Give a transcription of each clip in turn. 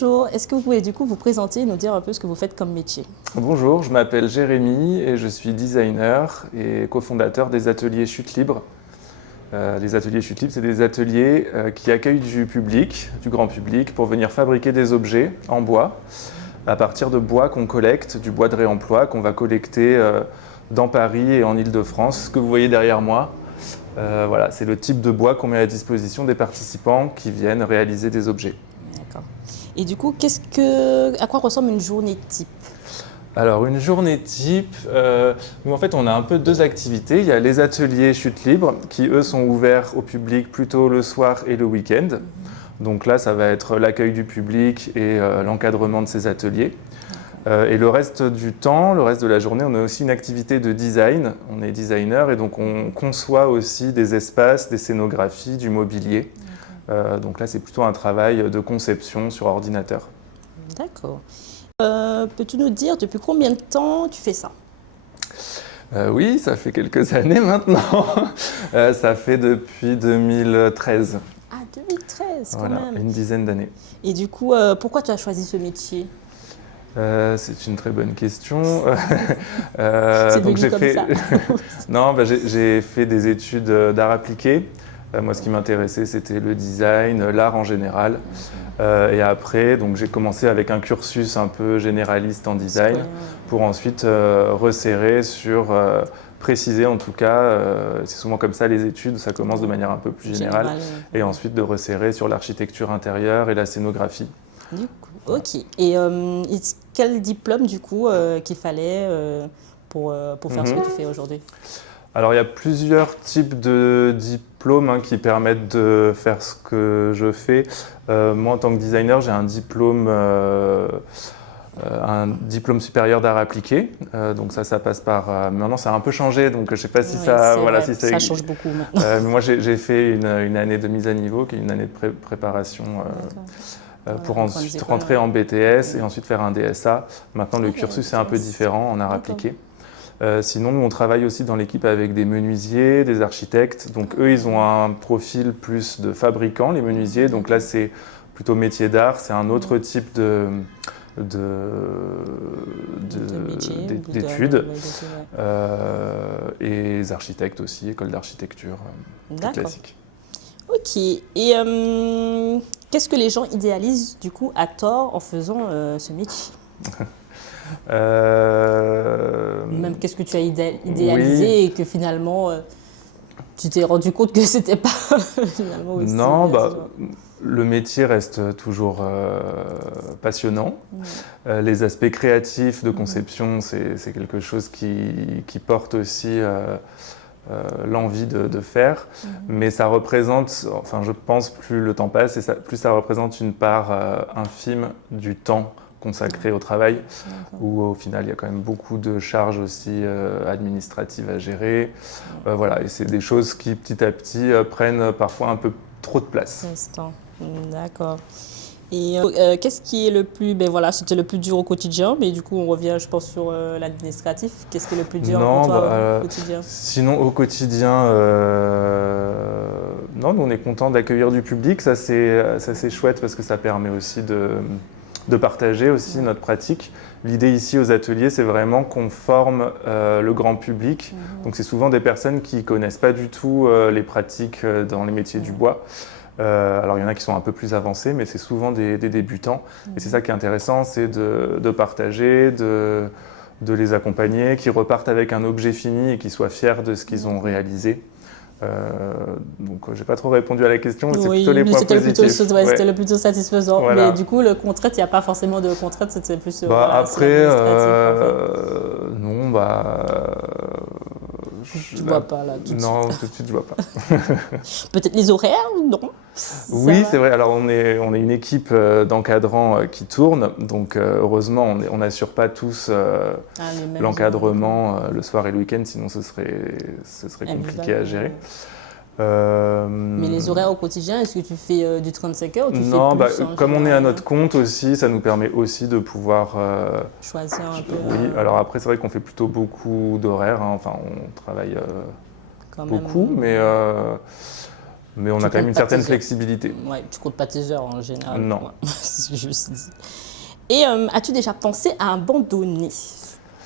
Bonjour, est-ce que vous pouvez du coup vous présenter et nous dire un peu ce que vous faites comme métier? Bonjour, je m'appelle Jérémy et je suis designer et cofondateur des ateliers Chute Libre. Les ateliers Chute Libre, c'est des ateliers qui accueillent du public, du grand public, pour venir fabriquer des objets en bois, à partir de bois qu'on collecte, du bois de réemploi qu'on va collecter dans Paris et en Île-de-France. Ce que vous voyez derrière moi, voilà, c'est le type de bois qu'on met à disposition des participants qui viennent réaliser des objets. D'accord. Et du coup, à quoi ressemble une journée type? Alors, une journée type, nous en fait on a un peu deux activités. Il y a les ateliers Chute Libre qui eux sont ouverts au public plutôt le soir et le week-end. Donc là ça va être l'accueil du public et l'encadrement de ces ateliers. Et le reste du temps, le reste de la journée, on a aussi une activité de design. On est designer et donc on conçoit aussi des espaces, des scénographies, du mobilier. Donc là c'est plutôt un travail de conception sur ordinateur. D'accord. Peux-tu nous dire depuis combien de temps tu fais ça? Oui, ça fait quelques années maintenant. Ça fait depuis 2013. Ah, 2013 quand Voilà, même. une dizaine d'années. Et du coup, pourquoi tu as choisi ce métier? C'est une très bonne question. C'est Donc devenu comme ça. Non, j'ai fait des études d'art appliqué. Moi, ce qui m'intéressait, c'était le design, l'art en général. Et après, donc, j'ai commencé avec un cursus un peu généraliste en design Ouais. pour ensuite resserrer sur, préciser en tout cas, c'est souvent comme ça les études, ça commence de manière un peu plus générale, et ensuite de resserrer sur l'architecture intérieure et la scénographie. Du coup, ok. Et quel diplôme du coup qu'il fallait pour faire ce que tu fais aujourd'hui? Alors il y a plusieurs types de diplômes qui permettent de faire ce que je fais. Moi en tant que designer, j'ai un diplôme supérieur d'art appliqué. Donc ça passe par... maintenant ça a un peu changé, donc je ne sais pas si Oui, ça... c'est Voilà, vrai, si ça change beaucoup maintenant. mais moi j'ai fait une année de mise à niveau, qui est une année de préparation pour ensuite rentrer en BTS et ensuite faire un DSA. Maintenant le cursus est un peu différent en art appliqué. Sinon, nous, on travaille aussi dans l'équipe avec des menuisiers, des architectes. Donc, eux, ils ont un profil plus de fabricants, les menuisiers. Donc là, c'est plutôt métier d'art. C'est un autre type d'études. Et les architectes aussi, école d'architecture classique. Ok. Et qu'est-ce que les gens idéalisent du coup à tort en faisant ce métier? Même qu'est-ce que tu as idéalisé Oui. et que finalement tu t'es rendu compte que c'était pas finalement aussi. Non, le métier reste toujours passionnant. Les aspects créatifs de conception, c'est quelque chose qui porte aussi l'envie de faire. Mais ça représente, enfin je pense, plus le temps passe, plus ça représente une part infime du temps consacré au travail, où au final il y a quand même beaucoup de charges aussi administratives à gérer. Voilà, et c'est des choses qui petit à petit prennent parfois un peu trop de place. D'accord. Et qu'est-ce qui est le plus, ben voilà, c'était le plus dur au quotidien, mais du coup on revient, je pense, sur l'administratif. Qu'est-ce qui est le plus dur pour toi au quotidien? Sinon au quotidien, non, nous on est content d'accueillir du public, ça c'est chouette parce que ça permet aussi de partager aussi notre pratique. L'idée ici aux ateliers, c'est vraiment qu'on forme le grand public. Donc c'est souvent des personnes qui ne connaissent pas du tout les pratiques dans les métiers du bois. Alors il y en a qui sont un peu plus avancés, mais c'est souvent des débutants. Et c'est ça qui est intéressant, c'est de partager, de les accompagner, qu'ils repartent avec un objet fini et qu'ils soient fiers de ce qu'ils ont réalisé. Donc j'ai pas trop répondu à la question, mais c'est plutôt les points positifs. C'était le plutôt satisfaisant. Voilà. Mais du coup, le contrainte, il n'y a pas forcément de contrainte, c'était plus après, administratif, non, tu vois pas là tout de non, suite. tout de suite, je vois pas. Peut-être les horaires, non? Oui, c'est vrai. Alors, on est une équipe d'encadrants qui tourne. Donc, heureusement, on n'assure pas tous l'encadrement le soir et le week-end, sinon ce serait compliqué à gérer. Mais les horaires au quotidien, est-ce que tu fais du 35 heures ou tu non, fais plus comme on est à notre compte aussi, ça nous permet aussi de pouvoir choisir un peu? Oui, alors après, c'est vrai qu'on fait plutôt beaucoup d'horaires. Enfin, on travaille beaucoup, mais Mais on a quand même une certaine flexibilité. Ouais, tu comptes pas tes heures en général. Non. Ouais, c'est juste dit. Et as-tu déjà pensé à abandonner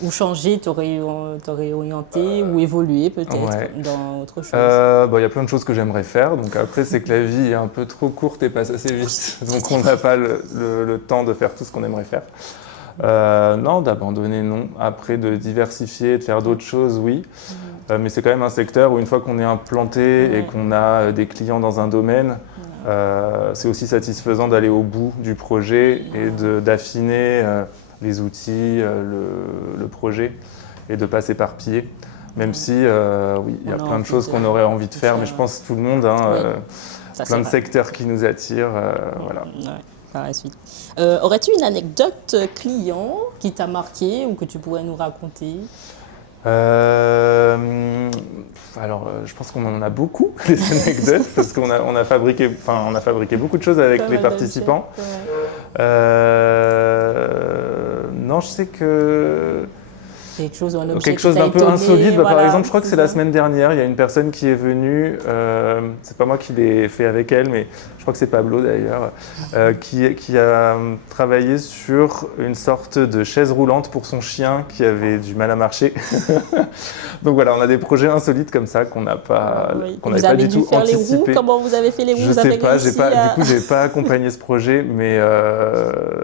ou changer, te réorienter ou évoluer peut-être dans autre chose? Y a plein de choses que j'aimerais faire. Donc après, c'est que la vie est un peu trop courte et passe assez vite. Donc on n'a pas le temps de faire tout ce qu'on aimerait faire. Non, d'abandonner, non. Après, de diversifier, de faire d'autres choses, oui. Mais c'est quand même un secteur où une fois qu'on est implanté et qu'on a des clients dans un domaine, c'est aussi satisfaisant d'aller au bout du projet et d'affiner les outils, le projet et de ne pas s'éparpiller. Même si, oui, il y a plein de choses qu'on aurait envie de faire, mais je pense que tout le monde, plein de secteurs qui nous attirent, voilà. Par la suite. Aurais-tu une anecdote client qui t'a marqué ou que tu pourrais nous raconter? Alors, je pense qu'on en a beaucoup, des anecdotes, parce qu'on a fabriqué beaucoup de choses avec les participants. Non, je sais que... Quelque chose d'un peu insolite. Voilà, par exemple, je crois que c'est la semaine dernière, il y a une personne qui est venue, c'est pas moi qui l'ai fait avec elle, mais je crois que c'est Pablo d'ailleurs, qui a travaillé sur une sorte de chaise roulante pour son chien qui avait du mal à marcher. Donc voilà, on a des projets insolites comme ça qu'on n'avait pas du tout anticipé. Comment vous avez fait les roues? Je sais pas, du coup, j'ai pas accompagné ce projet, mais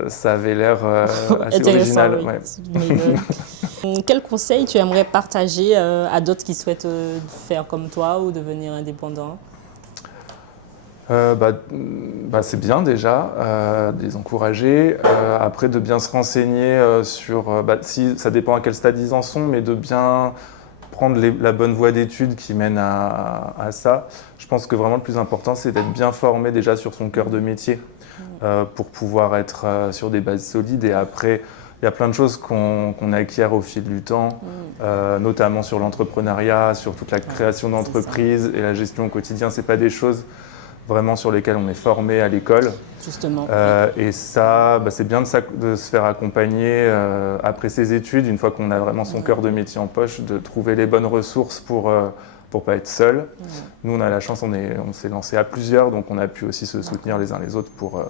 ça avait l'air assez original. Quel conseil tu aimerais partager à d'autres qui souhaitent faire comme toi ou devenir indépendants? C'est bien déjà, de les encourager. Après, de bien se renseigner sur, si, ça dépend à quel stade ils en sont, mais de bien prendre la bonne voie d'études qui mène à ça. Je pense que vraiment le plus important, c'est d'être bien formé déjà sur son cœur de métier pour pouvoir être sur des bases solides. Et après, il y a plein de choses qu'on acquiert au fil du temps, notamment sur l'entrepreneuriat, sur toute la création d'entreprises et la gestion au quotidien. Ce n'est pas des choses vraiment sur lesquelles on est formé à l'école. Justement. Et ça, c'est bien de se faire accompagner après ses études, une fois qu'on a vraiment son cœur de métier en poche, de trouver les bonnes ressources pour pas être seul. Nous, on a la chance, on s'est lancé à plusieurs, donc on a pu aussi se soutenir les uns les autres pour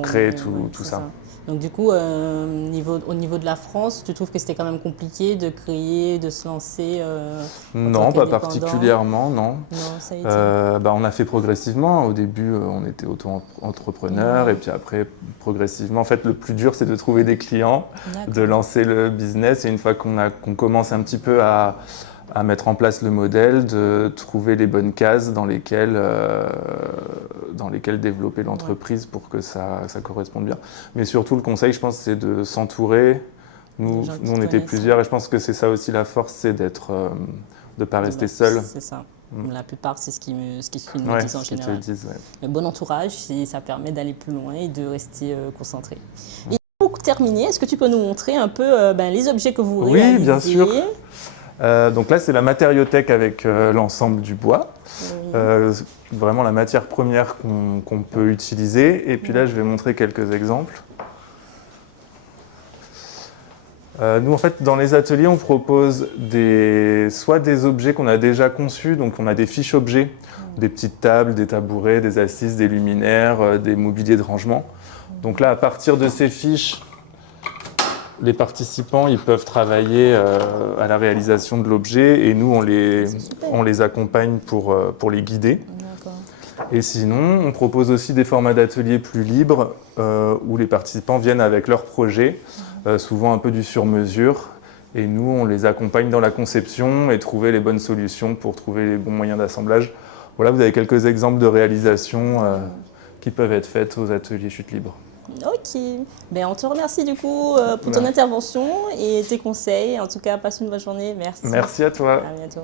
créer tout ça. Donc du coup, au niveau de la France, tu trouves que c'était quand même compliqué de créer, de se lancer Non, pas particulièrement, non. Non, ça a été. On a fait progressivement. Au début, on était auto-entrepreneur et puis après, progressivement. En fait, le plus dur, c'est de trouver des clients, de lancer le business. Et une fois qu'on commence un petit peu à mettre en place le modèle, de trouver les bonnes cases dans lesquelles développer l'entreprise pour que ça corresponde bien. Mais surtout, le conseil, je pense, c'est de s'entourer. Nous, on était plusieurs et je pense que c'est ça aussi la force, c'est de ne pas rester seul. C'est ça. La plupart, c'est ce qu'ils nous disent en général. Un bon entourage, ça permet d'aller plus loin et de rester concentré. Et pour terminer, est-ce que tu peux nous montrer un peu les objets que vous réalisez? Oui, bien sûr. Donc là, c'est la matériothèque avec l'ensemble du bois. Vraiment la matière première qu'on peut utiliser. Et puis là, je vais montrer quelques exemples. Nous, en fait, dans les ateliers, on propose soit des objets qu'on a déjà conçus, donc on a des fiches objets, des petites tables, des tabourets, des assises, des luminaires, des mobiliers de rangement. Donc là, à partir de ces fiches, les participants, ils peuvent travailler à la réalisation de l'objet et nous, on les accompagne pour les guider. Et sinon, on propose aussi des formats d'ateliers plus libres où les participants viennent avec leurs projets, souvent un peu du sur-mesure. Et nous, on les accompagne dans la conception et trouver les bonnes solutions pour trouver les bons moyens d'assemblage. Voilà, vous avez quelques exemples de réalisations qui peuvent être faites aux ateliers Chute Libre. Ok, on te remercie du coup pour ton intervention et tes conseils. En tout cas, passe une bonne journée. Merci. Merci à toi. À bientôt.